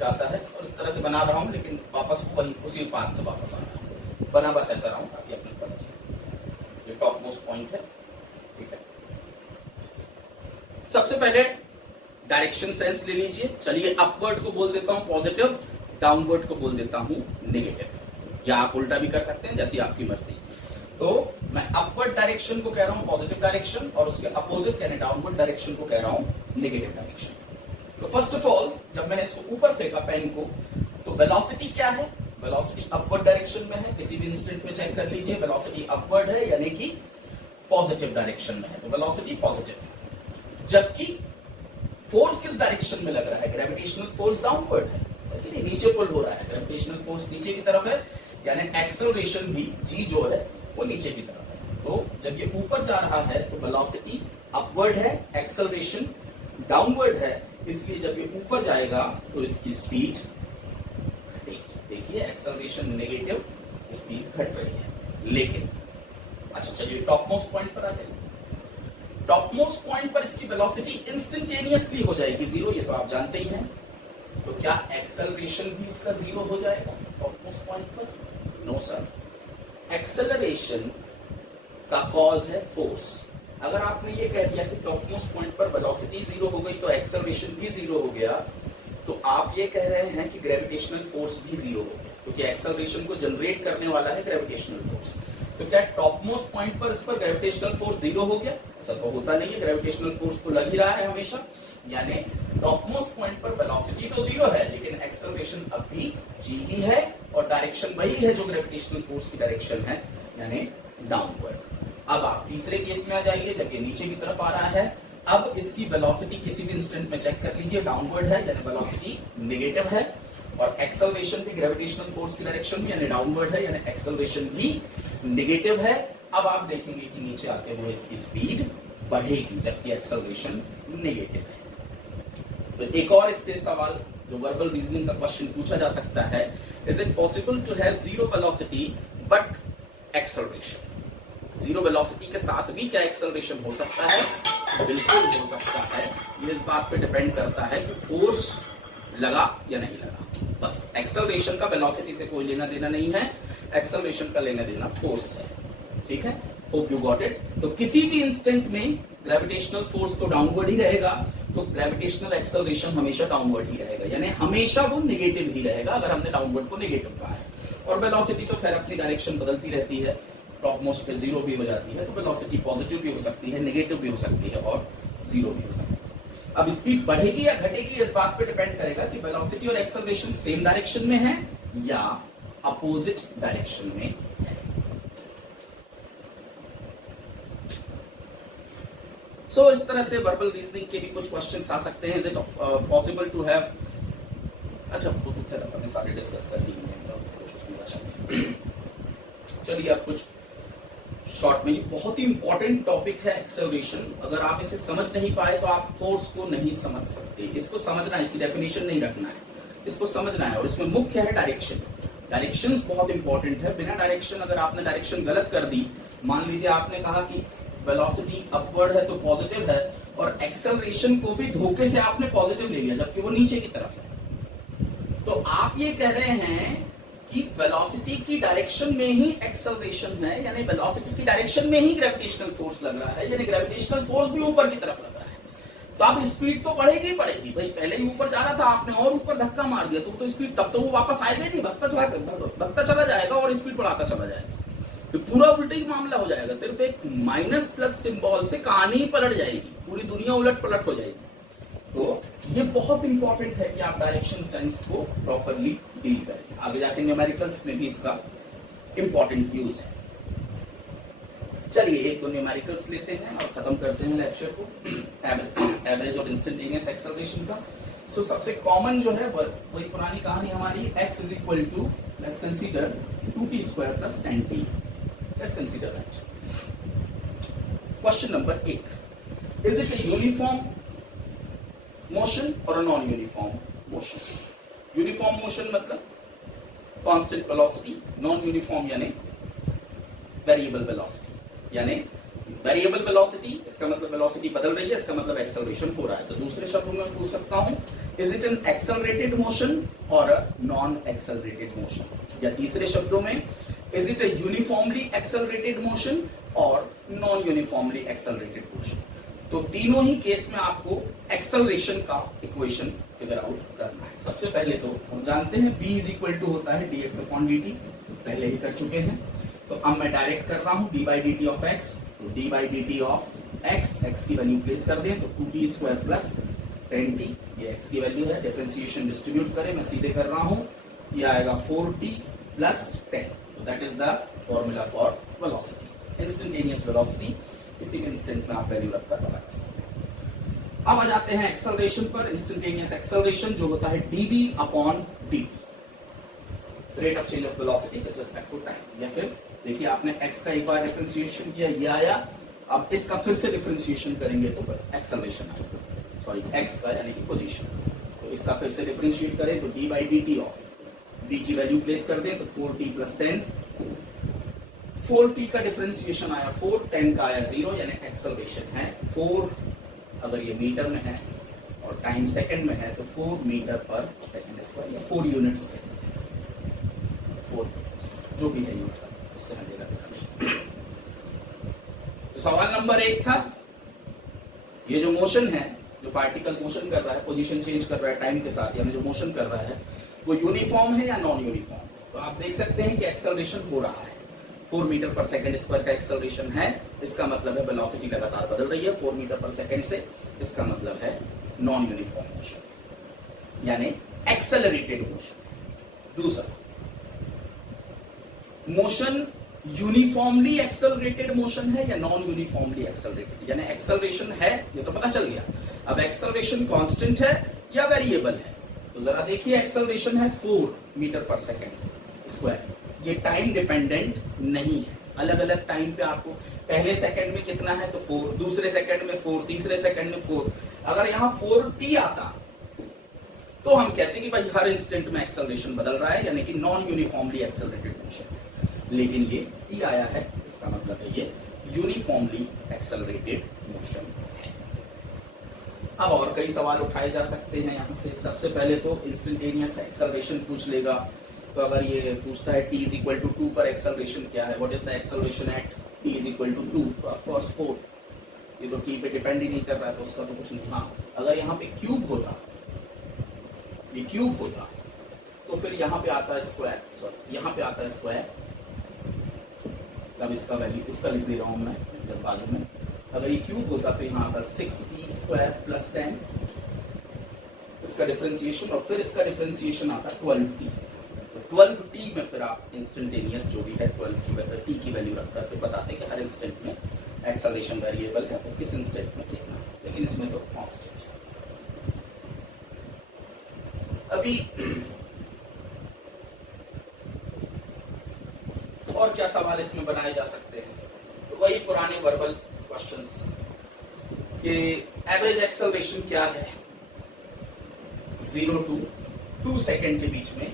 जाता है और इस तरह से बना रहा हूं, लेकिन वापस वही उसी पाथ से वापस आ रहा है, बना बस ऐसा रहा हूं ताकि अपने पर ये टॉप मोस्ट पॉइंट है, ठीक है। सबसे पहले डायरेक्शन सेंस ले लीजिए। चलिए अपवर्ड को बोल देता हूं पॉजिटिव, डाउनवर्ड को बोल देता हूं नेगेटिव, या आप उल्टा भी कर सकते हैं, जैसी आपकी मर्जी। तो मैं अपवर्ड डायरेक्शन को कह रहा हूं पॉजिटिव डायरेक्शन, और उसके अपोजिट यानी डाउनवर्ड डायरेक्शन को कह रहा हूं नेगेटिव डायरेक्शन। तो फर्स्ट ऑफ ऑल, जब मैंने इसको ऊपर फेंका पेन को, तो वेलोसिटी क्या है? वेलोसिटी अपवर्ड डायरेक्शन में है, किसी भी इंस्टेंट में चेक कर लीजिए, वेलोसिटी अपवर्ड है यानी कि पॉजिटिव डायरेक्शन में है, तो वेलोसिटी पॉजिटिव है। जबकि फोर्स किस डायरेक्शन में लग रहा है? ग्रेविटेशनल फोर्स डाउनवर्ड है, नीचे पुल हो रहा है, ग्रेविटेशनल फोर्स नीचे की तरफ है, यानी एक्सेलरेशन भी जी जो है वो नीचे की तरफ है। तो जब ये ऊपर जा रहा है तो वेलोसिटी अपवर्ड है, एक्सेलरेशन डाउनवर्ड है, इसलिए जब ये ऊपर जाएगा तो इसकी स्पीड घटेगी। देखिए एक्सेलरेशन नेगेटिव, स्पीड घट रही है। लेकिन अच्छा चलिए टॉप मोस्ट पॉइंट पर आ जाइए। टॉप मोस्ट पॉइंट पर इसकी वेलोसिटी इंस्टेंटेनियसली हो जाएगी जीरो, ये तो आप जानते ही हैं। तो क्या एक्सेलरेशन भी इसका जीरो हो जाएगा टॉप मोस्ट पॉइंट पर? नो सर, एक्सेलरेशन का कॉज है फोर्स। अगर आपने ये कह दिया कि टॉप मोस्ट पॉइंट पर वेलोसिटी जीरो हो गई तो एक्सेलरेशन भी जीरो हो गया, तो आप ये कह रहे हैं कि ग्रेविटेशनल फोर्स भी जीरो हो गया, क्योंकि एक्सेलरेशन को जनरेट करने वाला है ग्रेविटेशनल फोर्स। तो क्या टॉप मोस्ट पॉइंट पर इस पर ग्रेविटेशनल फोर्स जीरो हो गया? ऐसा तो होता नहीं है, ग्रेविटेशनल फोर्स तो लग ही रहा है हमेशा। यानी टॉप मोस्ट पॉइंट पर वेलोसिटी तो जीरो है, लेकिन एक्सेलरेशन अब भी जी ही है, और डायरेक्शन वही है जो ग्रेविटेशनल फोर्स की डायरेक्शन है, यानी डाउनवर्ड। अब आप तीसरे केस में आ जाइए, जब ये नीचे की तरफ आ रहा है। अब इसकी वेलोसिटी किसी भी इंस्टेंट में चेक कर लीजिए, डाउनवर्ड है यानी वेलोसिटी नेगेटिव है, और एक्सेलरेशन भी ग्रेविटेशनल फोर्स की डायरेक्शन में यानी डाउनवर्ड है, यानी एक्सेलरेशन भी नेगेटिव है। अब आप देखेंगे कि नीचे आते हुए इसकी स्पीड बढ़ेगी, जबकि एक्सेलरेशन नेगेटिव है। तो एक और इससे सवाल जो वर्बल रीजनिंग का क्वेश्चन पूछा जा सकता है, is it possible to have zero velocity but acceleration? Zero velocity के साथ भी क्या एक्सेलरेशन हो सकता है? बिल्कुल हो सकता है। ये इस बात पे डिपेंड करता है कि फोर्स लगा या नहीं लगा। बस एक्सेलरेशन का वेलोसिटी से कोई लेना देना नहीं है, एक्सेलरेशन का लेना देना फोर्स से। ठीक है, होप यू गॉट इट। तो किसी भी इंस्टेंट में ग्रेविटेशनल फोर्स तो डाउनवर्ड ही रहेगा, तो ग्रेविटेशनल एक्सेलरेशन हमेशा डाउनवर्ड ही रहेगा, यानी हमेशा वो नेगेटिव ही रहेगा अगर हमने डाउनवर्ड को नेगेटिव कहा है। और वेलोसिटी तो खैर अपनी डायरेक्शन बदलती रहती है, टॉप मोस्ट पे जीरो भी हो जाती है, तो वेलोसिटी पॉजिटिव भी हो सकती है, नेगेटिव भी हो सकती है, और जीरो भी हो सकती है। अब स्पीड बढ़ेगी या घटेगी इस बात पे डिपेंड करेगा कि वेलोसिटी और एक्सेलरेशन सेम डायरेक्शन में है या अपोजिट डायरेक्शन में है। सो इस तरह से वर्बल रीजनिंग के भी कुछ क्वेश्चंस आ सकते हैं। Is it possible to have, अच्छा वो तो खैर अपने सारे डिस्कस कर लिए हैं, कुछ उसमें बचा। चलिए अब कुछ शॉर्ट में, ये बहुत ही इंपॉर्टेंट टॉपिक है एक्सेलरेशन। अगर आप इसे समझ नहीं पाए तो आप फोर्स को नहीं समझ सकते। इसको समझना है, इसकी डेफिनेशन नहीं रखना है, इसको समझना है। और इसमें मुख्य है डायरेक्शन। डायरेक्शंस बहुत इंपॉर्टेंट है। बिना डायरेक्शन, अगर आपने डायरेक्शन गलत कर दी, मान लीजिए आपने कहा कि वेलोसिटी अपवर्ड है तो पॉजिटिव है, और एक्सेलरेशन को भी धोखे से आपने पॉजिटिव ले लिया जबकि वो नीचे की तरफ है, तो आप ये कह रहे हैं कि वेलोसिटी की डायरेक्शन में ही एक्सेलरेशन है, यानी वेलोसिटी की डायरेक्शन में ही ग्रेविटेशनल फोर्स लग रहा है, यानी ग्रेविटेशनल फोर्स भी ऊपर की तरफ लग रहा है। तो अब स्पीड तो बढ़ेगी ही बढ़ेगी। भाई पहले ही ऊपर जा रहा था, आपने और ऊपर धक्का मार दिया तो स्पीड, तब तो वो वापस आएगा ही नहीं, भगता चला जाएगा और स्पीड बढ़ाता चला जाएगा। तो पूरा उल्टा ही मामला हो जाएगा। सिर्फ एक माइनस प्लस सिंबल से कहानी ही पलट जाएगी, पूरी दुनिया उलट पलट हो जाएगी। तो ये बहुत इंपॉर्टेंट है कि आप डायरेक्शन सेंस को प्रॉपरली डील करें, आगे जाके न्यूमेरिकल्स में भी इसका इंपॉर्टेंट यूज है। चलिए एक दो न्यूमेरिकल्स लेते हैं और खत्म करते हैं लेक्चर को, एवरेज और इंस्टेंटेनियस एक्सेलरेशन का। सो सबसे कॉमन जो है वही पुरानी कहानी हमारी, x is equal to, let's consider 2t square plus 10t। Let's consider that. Question number 1, is it a uniform motion और a non uniform motion? Uniform motion मतलब कांस्टेंट वेलोसिटी, नॉन यूनिफॉर्म यानी variable velocity. यानी variable velocity इसका मतलब velocity बदल रही है, इसका मतलब एक्सेलरेशन हो रहा है। तो दूसरे शब्दों में पूछ सकता हूं, is it N accelerated motion और अ नॉन एक्सेलरेटेड मोशन? या तीसरे शब्दों में, is it A uniformly accelerated motion और नॉन यूनिफॉर्मली एक्सेलरेटेड मोशन? तो तीनों ही केस में आपको एक्सेलरेशन का इक्वेशन फिगर आउट करना है। सबसे पहले तो हम जानते हैं b इज इक्वल टू होता है dx अपॉन dt, पहले ही कर चुके हैं। तो अब मैं डायरेक्ट कर रहा हूं d by D T of x, तो d by D T of x की वैल्यू प्लेस कर दें तो 2t स्क्वायर प्लस 10t, ये x की वैल्यू है। डिफरेंशिएशन डिस्ट्रीब्यूट करें, मैं सीधे कर रहा हूं, ये आएगा 4t प्लस 10। तो that is the formula for velocity, instantaneous velocity. किसी भी इंस्टेंट में आप वैल्यू रखकर पता कर सकते हैं। अब आ जाते हैं एक्सेलरेशन पर। इंस्टेंटेनियस एक्सेलरेशन जो होता है dv upon dt, rate of change of velocity with respect to time. या फिर देखिए आपने x का एक बार डिफरेंशिएशन किया, ये आया, अब इसका फिर से डिफरेंशिएशन करेंगे तो एक्सेलरेशन आएगा, सॉरी x का यानी कि पोजीशन। तो इसका फिर से डिफरेंशिएट करें तो d by D T of v की वैल्यू प्लेस कर दें तो 4t प्लस 10, 4t का डिफरेंशिएशन आया 4, 10 का आया 0, यानी एक्सेलरेशन है 4, अगर ये मीटर में है और टाइम सेकंड में है तो 4 मीटर पर सेकंड स्क्वायर या 4 यूनिट्स, 4 जो भी है यूनिट, उससे हमें लेना नहीं। तो सवाल नंबर 1 था, ये जो मोशन है, जो पार्टिकल मोशन कर रहा है, पोजीशन चेंज कर रहा है टाइम के साथ, यानी जो मोशन कर रहा है वो यूनिफॉर्म है या नॉन यूनिफॉर्म? तो आप देख सकते हैं कि एक्सेलरेशन हो रहा है, 4 मीटर पर सेकंड स्क्वायर का एक्सेलरेशन है, इसका मतलब है वेलोसिटी लगातार बदल रही है 4 मीटर पर सेकंड से, इसका मतलब है नॉन यूनिफॉर्म मोशन यानी एक्सेलरेटेड मोशन। दूसरा, मोशन यूनिफॉर्मली एक्सेलरेटेड मोशन है या नॉन यूनिफॉर्मली एक्सेलरेटेड? यानी एक्सेलरेशन है, ये तो पता चल गया, अब एक्सेलरेशन कांस्टेंट है या वेरिएबल है? तो जरा देखिए, एक्सेलरेशन है 4 मीटर पर सेकंड स्क्वायर, ये टाइम डिपेंडेंट नहीं है, अलग अलग टाइम पे आपको पहले सेकंड में कितना है तो 4, दूसरे सेकंड में 4, तीसरे सेकंड में 4। अगर यहाँ 4t आता तो हम कहते हैं कि भाई हर इंस्टेंट में एक्सेलरेशन बदल रहा है, यानी कि नॉन यूनिफॉर्मली एक्सेलरेटेड मोशन। लेकिन ये t आया है, इसका मतलब है ये यूनिफॉर्मली एक्सेलरेटेड मोशन है। अब और कई सवाल उठाए जा सकते हैं यहाँ से। सबसे पहले तो इंस्टेंटेनियस एक्सेलरेशन पूछ लेगा, तो अगर ये पूछता है t इज इक्वल टू 2 पर एक्सेलरेशन क्या है, what is the acceleration at t is equal to 2, तो ऑफ कोर्स 4, ये तो t पे डिपेंड ही नहीं कर रहा है तो उसका तो कुछ नहीं। हाँ, अगर यहाँ पे क्यूब होता, ये क्यूब होता तो फिर यहाँ पे आता है स्क्वायर, सॉरी यहाँ पे आता है स्क्वायर, तब इसका वैल्यू, इसका लिख दे रहा हूँ मैं इधर बाजू में, अगर ये क्यूब होता तो यहाँ आता 6t स्क्वायर प्लस 10, इसका डिफरेंशिएशन, और फिर इसका डिफरेंशिएशन आता 12t। तो 12t में फिर आप इंस्टेंटेनियस जो भी है 12 की वैल्यू, t की वैल्यू रखकर फिर बताते हैं कि हर इंस्टेंट में एक्सेलरेशन वेरिएबल है तो किस इंस्टेंट में कितना है, लेकिन इसमें तो कांस्टेंट है। अभी और क्या सवाल इसमें बनाए जा सकते हैं, तो वही पुराने वर्बल क्वेश्चंस कि एवरेज एक्सेलरेशन क्या है, 0 to 2 सेकेंड के बीच में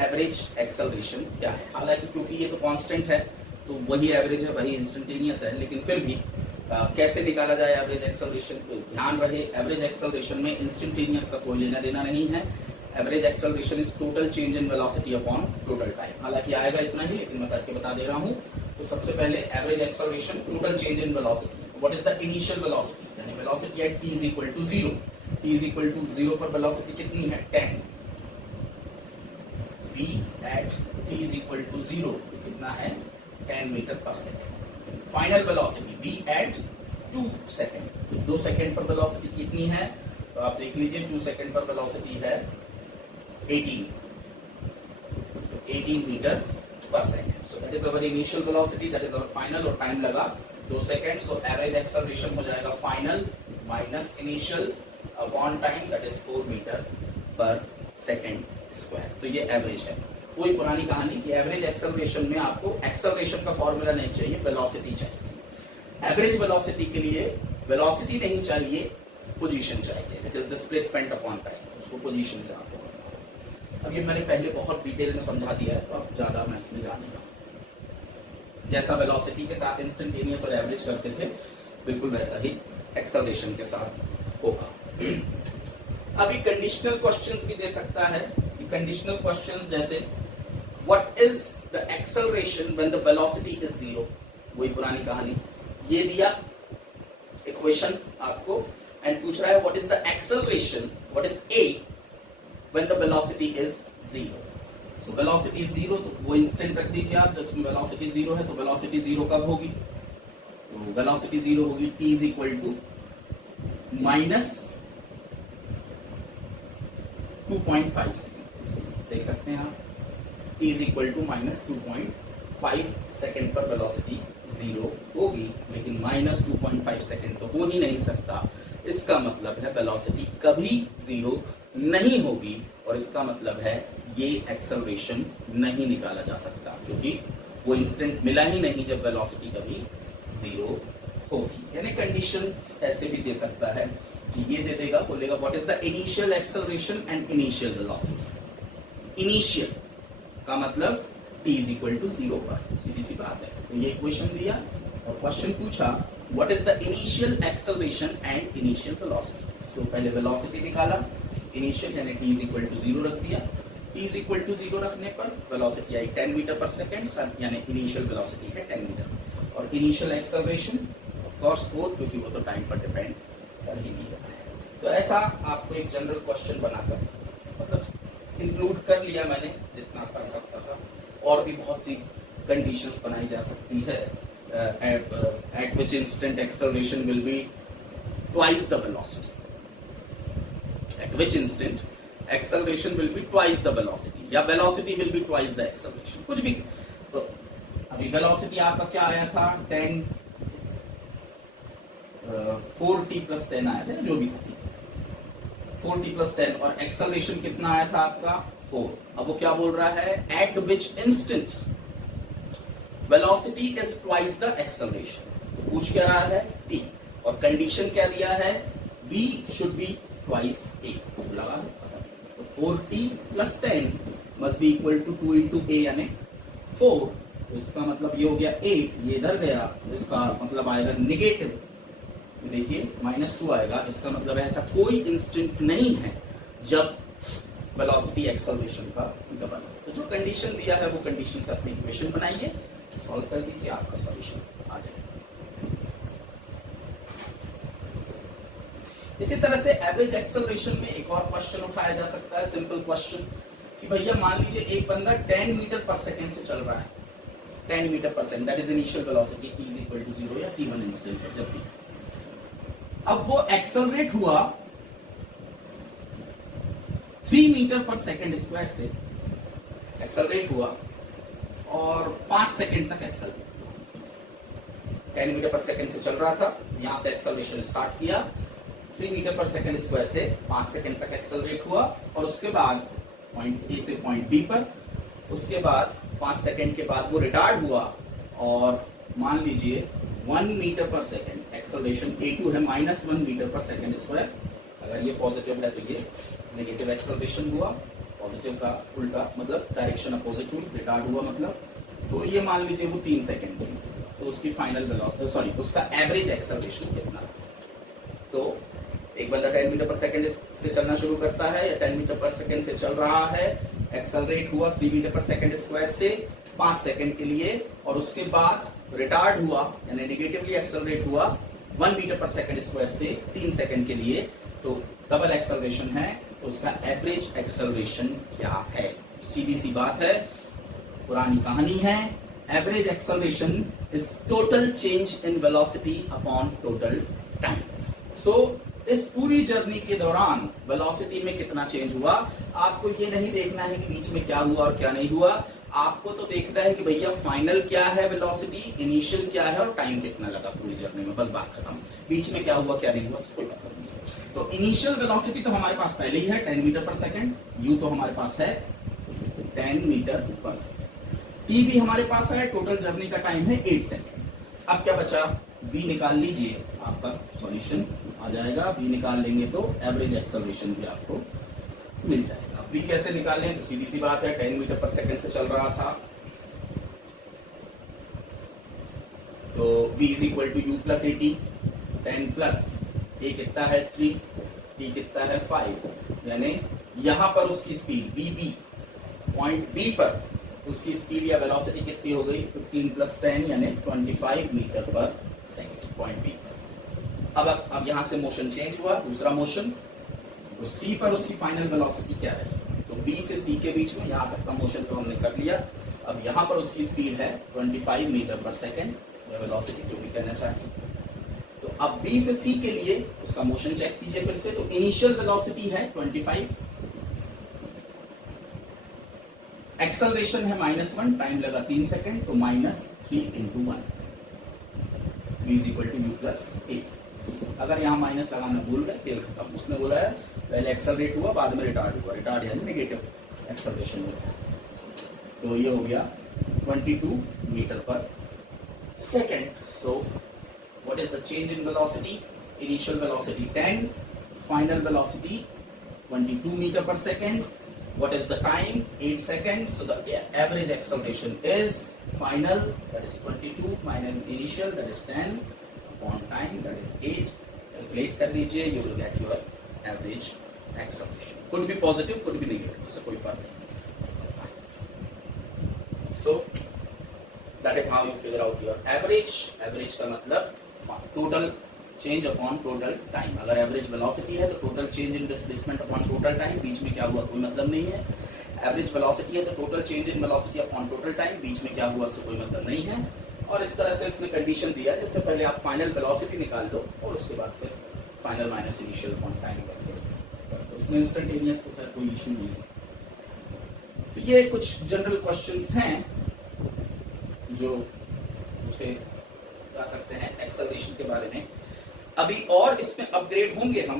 एवरेज एक्सेलरेशन क्या है। हालांकि क्योंकि ये तो कांस्टेंट है तो वही एवरेज है, वही इंस्टेंटेनियस है, लेकिन फिर भी कैसे निकाला जाए एवरेज एक्सेलरेशन, तो ध्यान रहे एवरेज एक्सेलरेशन में इंस्टेंटेनियस का कोई लेना देना नहीं है। Average acceleration is total change in velocity upon total time. हालांकि आएगा इतना ही, लेकिन मैं करके बता दे रहा हूं। तो सबसे पहले average acceleration total change in velocity, what is the initial velocity, यानी velocity at t is equal to 0, t is equal to 0 पर वेलोसिटी कितनी है 10, v at t is equal to 0 कितना है 10 metre per second. Final velocity v at 2 second, 2 second पर velocity कितनी है तो आप देख लीजिए 2 सेकंड पर वेलोसिटी है 18 metre per second. So that is our initial velocity, that is our final, और टाइम लगा 2 सेकंड। सो एवरेज एक्सेलरेशन हो जाएगा final minus initial upon time, that is 4 metre per second square. तो ये एवरेज है। कोई पुरानी कहानी कि एवरेज एक्सेलरेशन में आपको एक्सेलरेशन का फॉर्मूला नहीं चाहिए, वेलोसिटी चाहिए। एवरेज वेलोसिटी के लिए वेलोसिटी नहीं चाहिए, पोजीशन चाहिए। It is displacement upon time, उसको पोजीशन से आपको। अब ये मैंने पहले बहुत डिटेल में समझा दिया है, तो अब ज्यादा मैं इसमें जानेगा। जैसा वेलोसिटी के साथ इंस्टेंटेनियस और एवरेज करते थे, बिल्कुल वैसा ही एक्सेलरेशन के साथ होगा। अभी कंडीशनल क्वेश्चंस भी दे सकता है। कंडीशनल क्वेश्चंस जैसे what is the acceleration when the velocity is 0, वही पुरानी कहानी। ये दिया इक्वेशन आपको एंड पूछ रहा है what is the acceleration, what is a when the velocity is 0. So velocity is 0, तो वो इंस्टेंट रख दीजिए आप। जब वेलोसिटी 0 है तो वेलोसिटी 0 कब होगी? तो वेलोसिटी 0 होगी t is equal to minus 2.5 second. देख सकते हैं आप, t is equal to minus 2.5 second पर वेलोसिटी 0 होगी, लेकिन माइनस 2.5 सेकेंड तो हो ही नहीं सकता। इसका मतलब है वेलोसिटी कभी 0 नहीं होगी, और इसका मतलब है ये एक्सेलरेशन नहीं निकाला जा सकता, क्योंकि वो इंस्टेंट मिला ही नहीं जब वेलोसिटी कभी 0 होगी। यानी कंडीशंस ऐसे भी दे सकता है कि ये दे देगा, बोलेगा what is the initial acceleration and initial velocity. Initial का मतलब t इज इक्वल टू 0 पर, सीधी सी बात है। तो ये इक्वेशन दिया और क्वेश्चन पूछा what is the initial acceleration and initial velocity. So पहले वेलोसिटी निकाला, इनिशियल यानी t इज इक्वल टू 0 रख दिया। t इज इक्वल टू 0 रखने पर वेलोसिटी आई 10 मीटर पर सेकंड, यानी इनिशियल वेलोसिटी है 10 मीटर, और इनिशियल एक्सेलरेशन ऑफ कोर्स 4, क्योंकि वो तो टाइम पर डिपेंड कर ही नहीं रहा है। तो ऐसा आपको एक जनरल क्वेश्चन बनाकर मतलब इंक्लूड कर लिया मैंने जितना कर सकता था। और भी बहुत सी कंडीशंस बनाई जा सकती है at which instant acceleration will be twice the velocity, at which instant acceleration will be twice the velocity, या velocity will be twice the acceleration, कुछ भी। तो अभी velocity आपका क्या आया था 10 4t plus 10 आया था, जो भी था 4t plus 10, और acceleration कितना आया था आपका 4। अब वो क्या बोल रहा है at which instant velocity is twice the acceleration. तो पूछ क्या रहा है t, और कंडीशन क्या दिया है v should be twice a। लगा तो 4t plus 10 must be equal to 2 into a यानी 4। तो इसका मतलब ये हो गया 8, ये इधर गया, तो इसका मतलब आएगा निगेटिव। देखिए -2 आएगा। इसका मतलब ऐसा कोई इंस्टेंट नहीं है जब वेलोसिटी एक्सेलरेशन का डबल। तो जो कंडीशन दिया है वो कंडीशन से अपनी इक्वेशन बनाइए, सॉल्व कर दीजिए, आपका सॉल्यूशन आ जाएगा। इसी तरह से एवरेज एक्सेलरेशन में एक और क्वेश्चन उठाया जा सकता है, सिंपल क्वेश्चन कि भैया मान लीजिए एक बंदा 10 मीटर पर सेकंड से चल रहा है, 10 metre per second, that is initial velocity t is equal to 0 या t1 इंस्टेंट पर जब भी। अब वो एक्सेलरेट हुआ 3 मीटर पर सेकंड स्क्वायर से, एक्सेलरेट हुआ और 5 सेकंड तक एक्सेलरेट हुआ। 10 मीटर पर सेकंड से चल रहा था, यहां से एक्सेलरेशन स्टार्ट किया, 3 मीटर पर सेकंड स्क्वायर से 5 सेकंड तक एक्सेलरेट हुआ, और उसके बाद पॉइंट ए से पॉइंट बी पर, उसके बाद 5 सेकंड के बाद वो रिटार्ड हुआ, और मान लीजिए 1 metre per second acceleration a2 है -1 मीटर पर सेकंड स्क्वायर। अगर ये पॉजिटिव है तो ये नेगेटिव एक्सेलरेशन हुआ, पॉजिटिव का उल्टा मतलब डायरेक्शन अपोजिट हुई, रिटार्ड हुआ मतलब। तो ये मान लीजिए वो 3 सेकंड थी, तो उसकी फाइनल वेलोसिटी सॉरी उसका एवरेज एक्सेलरेशन कितना। तो एक बंदा 10 मीटर पर सेकंड से चलना शुरू करता है, या 10 मीटर पर सेकंड से चल रहा है, एक्सेलरेट हुआ 3 मीटर पर सेकंड स्क्वायर से 5 सेकंड के लिए, और उसके बाद रिटार्ड हुआ यानी नेगेटिवली एक्सेलरेट हुआ 1 मीटर पर सेकंड स्क्वायर से 3 सेकंड के लिए। तो डबल एक्सेलरेशन है, तो उसका एवरेज एक्सेलरेशन क्या है? सीधी सी बात है, पुरानी कहानी है। Average acceleration is total change in velocity upon total time. So इस पूरी जर्नी के दौरान वेलोसिटी में कितना चेंज हुआ। आपको ये नहीं देखना है कि बीच में क्या हुआ और क्या नहीं हुआ, आपको तो देखना है कि भैया फाइनल क्या है वेलोसिटी, इनिशियल क्या है और टाइम कितना लगा पूरी जर्नी में, बस बात खत्म। बीच में क्या हुआ क्या नहीं हुआ कोई मतलब नहीं है। तो इनिशियल वेलोसिटी तो हमारे पास पहले ही है 10 मीटर पर सेकेंड, यू तो हमारे पास है 10 मीटर पर सेकेंड, टी भी हमारे पास है, टोटल जर्नी का टाइम है 8 सेकेंड। अब क्या बचा, v निकाल लीजिए, आपका सॉल्यूशन आ जाएगा। v निकाल लेंगे तो एवरेज एक्सेलरेशन भी आपको मिल जाएगा। v कैसे निकालें, तो सीधी सी बात है, 10 मीटर पर सेकंड से चल रहा था तो v is equal to u plus 80, 10 plus a कितना है 3, t कितना है 5, यानी यहां पर उसकी स्पीड vb पॉइंट b पर उसकी स्पीड या वेलोसिटी कितनी हो गई 15 प्लस 10 यानी 25 metre per second point B पर। अब यहां से मोशन चेंज हुआ, दूसरा मोशन, तो सी पर उसकी फाइनल वेलोसिटी क्या है, तो बी से सी के बीच में यहां तक का मोशन तो हमने कर लिया। अब यहां पर उसकी स्पीड है 25 मीटर पर सेकंड या वेलोसिटी जो भी कहना चाहिए। तो अब बी से सी के लिए उसका मोशन चेक कीजिए फिर से, तो इनिशियल वेलोसिटी है 25, एक्सेलरेशन है -1, टाइम लगा 3 सेकंड, तो -3 × 1 v is equal to u plus 8। अगर यहाँ माइनस लगाना भूल गए खेल खत्म। उसने बोला है पहले एक्सेलरेट हुआ बाद में रिटार्ड हुआ, रिटार्ड यानी नेगेटिव एक्सेलरेशन होता है। तो ये हो गया 22 metre per second. So what is the change in velocity, initial velocity 10, final velocity 22 meter per second. What is the time? 8 seconds. So the average acceleration is final, that is 22 minus initial, that is 10 upon time, that is 8. Calculate कर लीजिए, you will get your average acceleration. Could be positive, could be negative. So कोई फर्क नहीं. So that is how you figure out your average. Average का मतलब total change upon total time. अगर average velocity है तो total change in displacement upon total time, बीच में क्या हुआ कोई मतलब नहीं है। एवरेज वेलोसिटी है तो total change in velocity upon total time, बीच में क्या हुआ उससे कोई मतलब नहीं है। और इस तरह से उसने कंडीशन दिया जिससे पहले आप फाइनल वेलोसिटी निकाल लो और उसके बाद फिर final minus initial upon time कर लो। उसमें इंस्टेंटेनियस को कोई इशू नहीं है। तो ये कुछ जनरल क्वेश्चंस हैं जो पूछे जा सकते हैं एक्सेलरेशन के बारे में। अभी और इसमें अपग्रेड होंगे हम,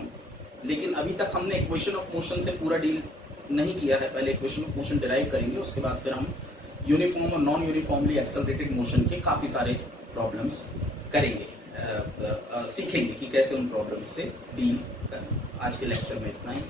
लेकिन अभी तक हमने इक्वेशन ऑफ मोशन से पूरा डील नहीं किया है। पहले इक्वेशन ऑफ मोशन डिराइव करेंगे, उसके बाद फिर हम यूनिफॉर्म और नॉन यूनिफॉर्मली एक्सेलरेटेड मोशन के काफी सारे प्रॉब्लम्स करेंगे, सीखेंगे कि कैसे उन प्रॉब्लम्स से डील करना। आज के लेक्चर में इतना ही।